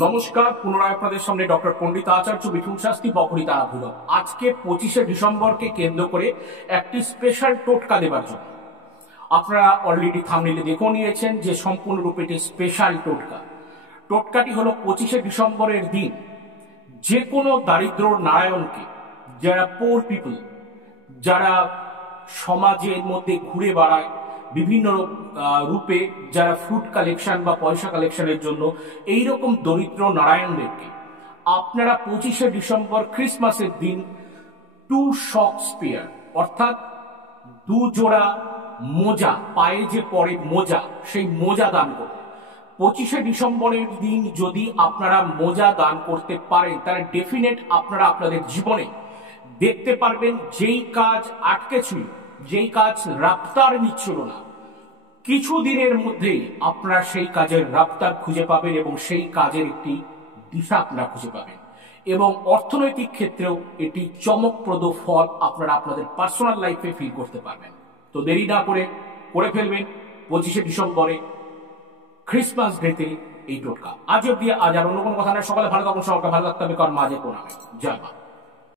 নমস্কার, পুনরায় আপনাদের সামনে ডক্টর পণ্ডিত আচার্য মিঠুন শাস্ত্রী বকরিতা আভিরব। আজকে 25শে ডিসেম্বরকে কেন্দ্র করে একটি স্পেশাল টোটকা দেবার জন্য আপনারা অলরেডি থাম্বনেইলে দেখে নিয়েছেন যে সম্পূর্ণরূপে এটি স্পেশাল টোটকা। টোটকাটি হলো 25শে ডিসেম্বরের দিন যে কোনো দারিদ্র নারায়ণকে, যারা পোর পিপল, যারা সমাজের মধ্যে ঘুরে বেড়ায় বিভিন্ন রূপে, যারা ফুড কালেকশন বা পয়সা কালেকশনের জন্য এইরকম দরিদ্র নারায়ণদেরকে আপনারা 25শে ডিসেম্বর ক্রিসমাসের দিন 2 সক্স পেয়ার অর্থাৎ 2 জোড়া মোজা, পায়ে যে পরে মোজা, সেই মোজা দান করুন। 25শে ডিসেম্বরের দিন যদি আপনারা মোজা দান করতে পারেন তাহলে ডেফিনেট আপনারা আপনাদের জীবনে দেখতে পারবেন যেই কাজ আটকে ছিল, যেই কাজ রাফতার নিচ্ছিল না, কিছু দিনের মধ্যেই আপনারা সেই কাজের রাফতার খুঁজে পাবেন এবং সেই কাজের একটি দিশা আপনারা খুঁজে পাবেন এবং অর্থনৈতিক ক্ষেত্রেও এটি চমকপ্রদ ফল আপনারা আপনাদের পার্সোনাল লাইফে ফিল করতে পারবেন। তো দেরি না করে ফেলবেন 25শে ডিসেম্বরে ক্রিসমাস ডেতে এই টোটকা। আজ অব্দি আজ আর অন্য কোনো কথা না। সকালে ভালো থাকুন, সবাইকে ভালো থাকতে হবে, কারণ মাঝে কোন জয় মা।